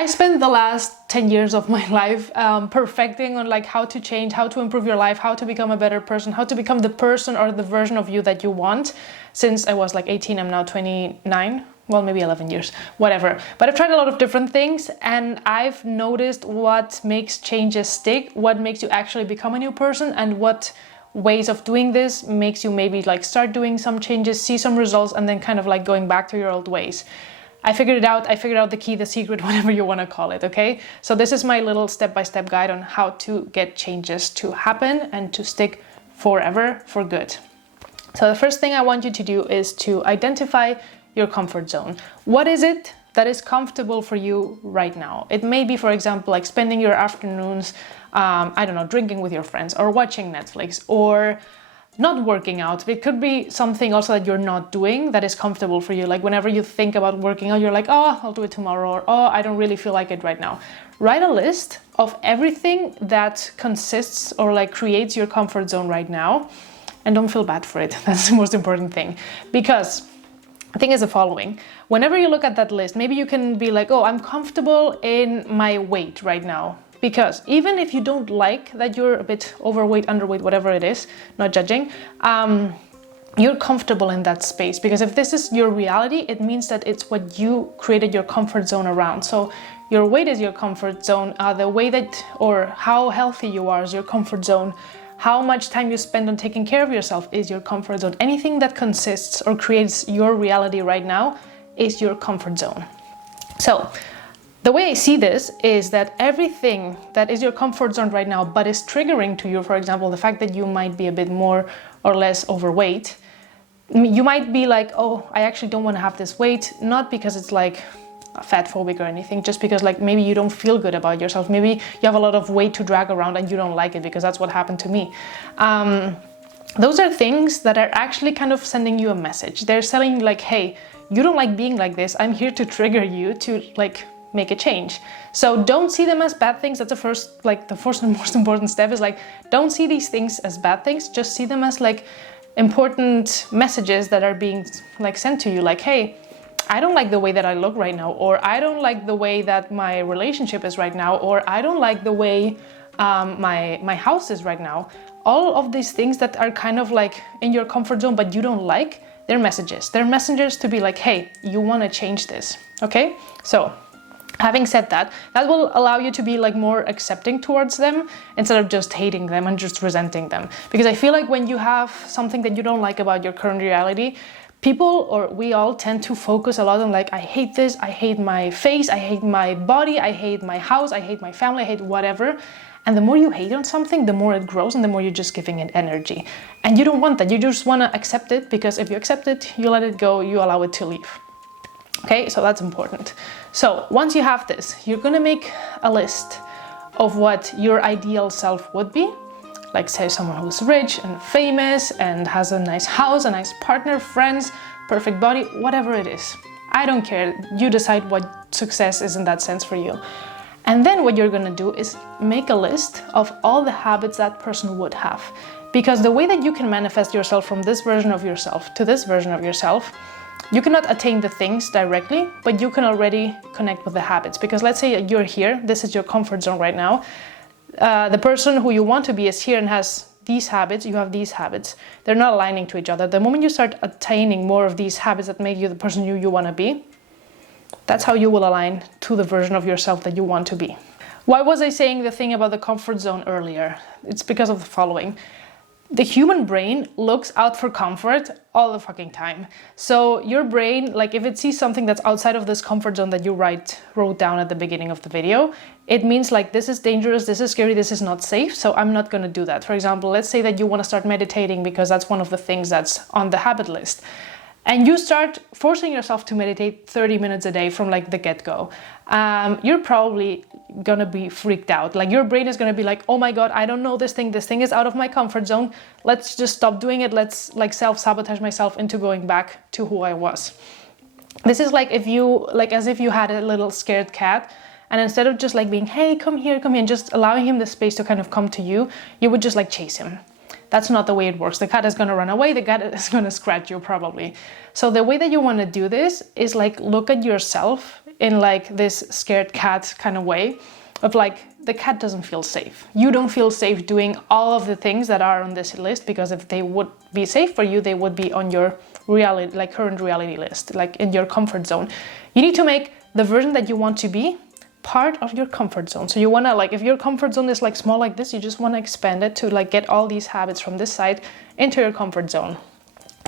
I spent the last 10 years of my life perfecting on like how to change, how to improve your life, how to become a better person, how to become the person or the version of you that you want. Since I was like 18, I'm now 29. Well, maybe 11 years, whatever. But I've tried a lot of different things and I've noticed what makes changes stick, what makes you actually become a new person, and what ways of doing this makes you maybe like start doing some changes, see some results, and then kind of like going back to your old ways. I figured it out. I figured out the key, the secret, whatever you want to call it, okay? So this is my little step-by-step guide on how to get changes to happen and to stick forever for good. So the first thing I want you to do is to identify your comfort zone. What is it that is comfortable for you right now? It may be, for example, like spending your afternoons, I don't know, drinking with your friends or watching Netflix or not working out. It could be something also that you're not doing that is comfortable for you. Like whenever you think about working out, you're like, oh, I'll do it tomorrow, or oh, I don't really feel like it right now. Write a list of everything that consists or like creates your comfort zone right now, and don't feel bad for it. That's the most important thing. Because the thing is the following. Whenever you look at that list, maybe you can be like, oh, I'm comfortable in my weight right now. Because even if you don't like that you're a bit overweight, underweight, whatever it is, not judging, you're comfortable in that space. Because if this is your reality, it means that it's what you created your comfort zone around. So your weight is your comfort zone, the way that, or how healthy you are is your comfort zone. How much time you spend on taking care of yourself is your comfort zone. Anything that consists or creates your reality right now is your comfort zone. So the way I see this is that everything that is your comfort zone right now, but is triggering to you, for example, the fact that you might be a bit more or less overweight, you might be like, oh, I actually don't want to have this weight, not because it's like fat phobic or anything, just because like maybe you don't feel good about yourself. Maybe you have a lot of weight to drag around and you don't like it, because that's what happened to me. Those are things that are actually kind of sending you a message. They're saying like, hey, you don't like being like this. I'm here to trigger you to like make a change. So don't see them as bad things. That's the first and most important step is like, don't see these things as bad things. Just see them as like important messages that are being like sent to you. Like, hey, I don't like the way that I look right now, or I don't like the way that my relationship is right now, or I don't like the way my house is right now. All of these things that are kind of like in your comfort zone, but you don't like, they're messages. They're messengers to be like, hey, you want to change this, okay? So having said that, that will allow you to be like more accepting towards them instead of just hating them and just resenting them. Because I feel like when you have something that you don't like about your current reality, people, or we all, tend to focus a lot on like, I hate this, I hate my face, I hate my body, I hate my house, I hate my family, I hate whatever. And the more you hate on something, the more it grows and the more you're just giving it energy. And you don't want that. You just want to accept it, because if you accept it, you let it go, you allow it to leave. Okay, so that's important. So once you have this, you're gonna make a list of what your ideal self would be. Like say someone who's rich and famous and has a nice house, a nice partner, friends, perfect body, whatever it is. I don't care. You decide what success is in that sense for you. And then what you're gonna do is make a list of all the habits that person would have. Because the way that you can manifest yourself from this version of yourself to this version of yourself, you cannot attain the things directly, but you can already connect with the habits. Because let's say you're here, this is your comfort zone right now. The person who you want to be is here and has these habits, you have these habits. They're not aligning to each other. The moment you start attaining more of these habits that make you the person you want to be, that's how you will align to the version of yourself that you want to be. Why was I saying the thing about the comfort zone earlier? It's because of the following. The human brain looks out for comfort all the fucking time. So your brain, like if it sees something that's outside of this comfort zone that you wrote down at the beginning of the video, it means like, this is dangerous, this is scary, this is not safe, so I'm not gonna do that. For example, let's say that you wanna start meditating because that's one of the things that's on the habit list. And you start forcing yourself to meditate 30 minutes a day from like the get-go. You're probably gonna be freaked out. Like your brain is gonna be like, oh my God, I don't know this thing is out of my comfort zone. Let's just stop doing it. Let's like self-sabotage myself into going back to who I was. This is like as if you had a little scared cat, and instead of just like being, hey, come here, and just allowing him the space to kind of come to you, you would just like chase him. That's not the way it works. The cat is gonna run away, the cat is gonna scratch you probably. So the way that you wanna do this is like, look at yourself in like this scared cat kind of way of like, the cat doesn't feel safe. You don't feel safe doing all of the things that are on this list, because if they would be safe for you, they would be on your reality, like current reality list, like in your comfort zone. You need to make the version that you want to be part of your comfort zone. So you want to, like, if your comfort zone is like small like this, you just want to expand it to like get all these habits from this side into your comfort zone.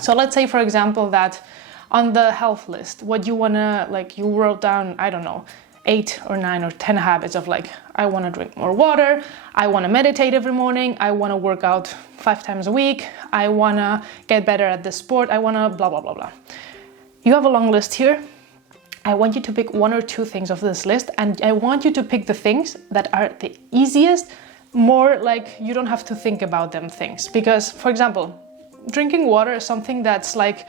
So let's say, for example, that on the health list, what you want to, like, you wrote down, I don't know, 8 or 9 or 10 habits of like, I want to drink more water, I want to meditate every morning, I want to work out 5 times a week, I want to get better at this sport, I want to blah, blah, blah, blah. You have a long list here. I want you to pick 1 or 2 things of this list, and I want you to pick the things that are the easiest, more like you don't have to think about them things. Because, for example, drinking water is something that's like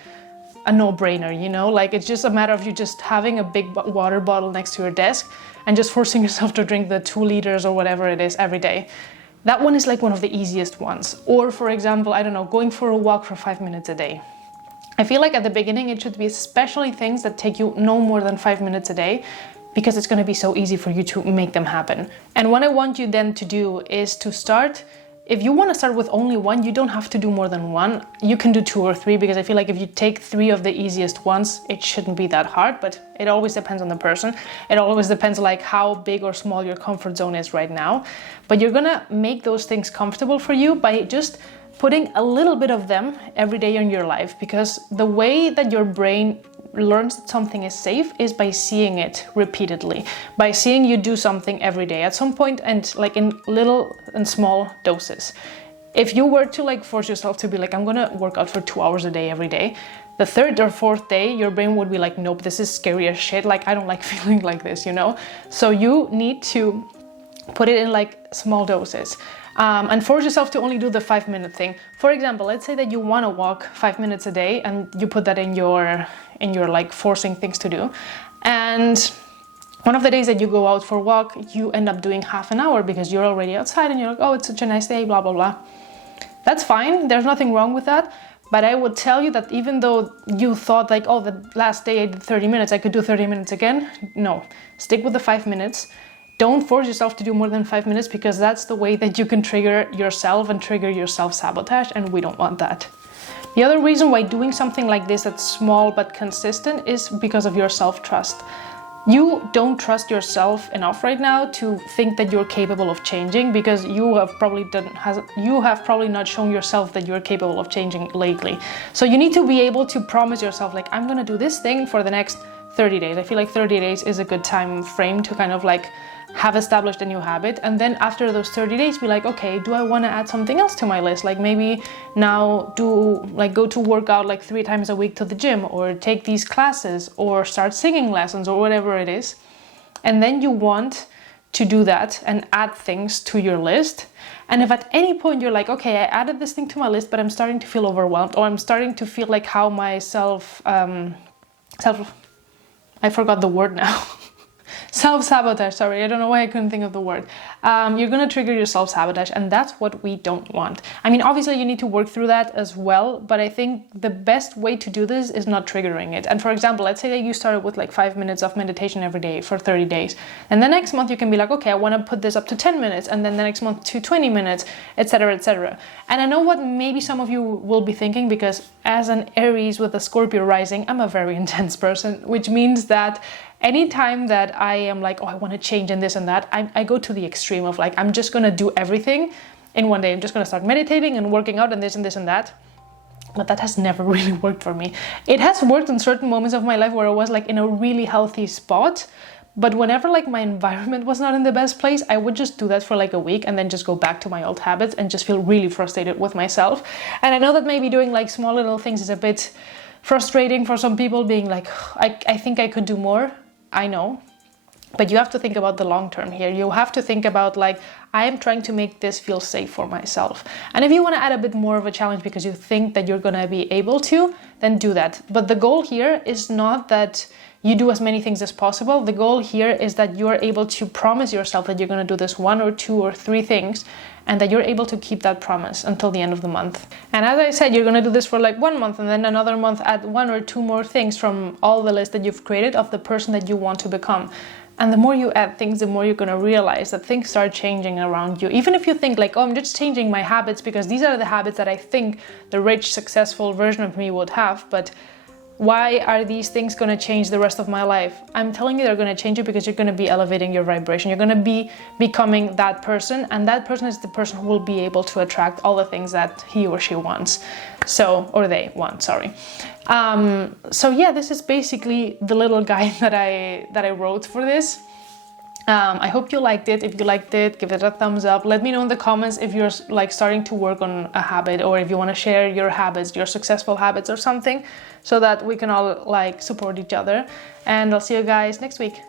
a no-brainer, you know, like it's just a matter of you just having a big water bottle next to your desk and just forcing yourself to drink the 2 liters or whatever it is every day. That one is like one of the easiest ones. Or for example, I don't know, going for a walk for 5 minutes a day. I feel like at the beginning it should be especially things that take you no more than 5 minutes a day, because it's going to be so easy for you to make them happen. And what I want you then to do is to start. If you want to start with only 1, you don't have to do more than 1. You can do 2 or 3, because I feel like if you take 3 of the easiest ones, it shouldn't be that hard, but it always depends on the person. It always depends like how big or small your comfort zone is right now. But you're going to make those things comfortable for you by just putting a little bit of them every day in your life, because the way that your brain learns that something is safe is by seeing it repeatedly, by seeing you do something every day at some point, and like in little and small doses. If you were to like force yourself to be like, I'm gonna work out for 2 hours a day every day, the 3rd or 4th day your brain would be like, nope, this is scary as shit, like I don't like feeling like this, you know. So you need to put it in like small doses. And force yourself to only do the 5-minute thing. For example, let's say that you want to walk 5 minutes a day, and you put that in your like forcing things to do. And one of the days that you go out for a walk, you end up doing half an hour because you're already outside and you're like, oh, it's such a nice day, blah, blah, blah. That's fine. There's nothing wrong with that. But I would tell you that even though you thought like, oh, the last day I did 30 minutes, I could do 30 minutes again. No, stick with the 5 minutes. Don't force yourself to do more than 5 minutes, because that's the way that you can trigger yourself and trigger your self-sabotage, and we don't want that. The other reason why doing something like this that's small but consistent is because of your self-trust. You don't trust yourself enough right now to think that you're capable of changing, because you have probably not shown yourself that you're capable of changing lately. So you need to be able to promise yourself like, I'm gonna do this thing for the next 30 days. I feel like 30 days is a good time frame to kind of like have established a new habit, and then after those 30 days be like, okay, do I want to add something else to my list? Like maybe now go to work out like 3 times a week to the gym, or take these classes, or start singing lessons, or whatever it is. And then you want to do that and add things to your list. And if at any point you're like, okay, I added this thing to my list, but I'm starting to feel overwhelmed, or I'm starting to feel like how my I forgot the word now. Self-sabotage, sorry, I don't know why I couldn't think of the word. You're gonna trigger your self-sabotage, and that's what we don't want. I mean, obviously you need to work through that as well, but I think the best way to do this is not triggering it. And for example, let's say that you started with like 5 minutes of meditation every day for 30 days. And the next month you can be like, okay, I wanna put this up to 10 minutes, and then the next month to 20 minutes, etc., etc. And I know what maybe some of you will be thinking, because as an Aries with a Scorpio rising, I'm a very intense person, which means that anytime that I am like, oh, I want to change in this and that, I go to the extreme of like, I'm just going to do everything in one day. I'm just going to start meditating and working out and this and this and that. But that has never really worked for me. It has worked in certain moments of my life where I was like in a really healthy spot. But whenever like my environment was not in the best place, I would just do that for like a week and then just go back to my old habits and just feel really frustrated with myself. And I know that maybe doing like small little things is a bit frustrating for some people, being like, I think I could do more. I know. But you have to think about the long term here. You have to think about like, I am trying to make this feel safe for myself. And if you want to add a bit more of a challenge because you think that you're going to be able to, then do that. But the goal here is not that you do as many things as possible. The goal here is that you're able to promise yourself that you're going to do this 1 or 2 or 3 things, and that you're able to keep that promise until the end of the month. And as I said, you're going to do this for like 1 month, and then another month add 1 or 2 more things from all the list that you've created of the person that you want to become. And the more you add things, the more you're going to realize that things start changing around you. Even if you think like, oh, I'm just changing my habits because these are the habits that I think the rich, successful version of me would have. But why are these things going to change the rest of my life? I'm telling you, they're going to change you because you're going to be elevating your vibration. You're going to be becoming that person, and that person is the person who will be able to attract all the things that he or she wants. Or they want, sorry. So yeah, this is basically the little guide that I wrote for this. I hope you liked it. If you liked it, give it a thumbs up. Let me know in the comments if you're like starting to work on a habit, or if you want to share your habits, your successful habits or something, so that we can all like support each other. And I'll see you guys next week.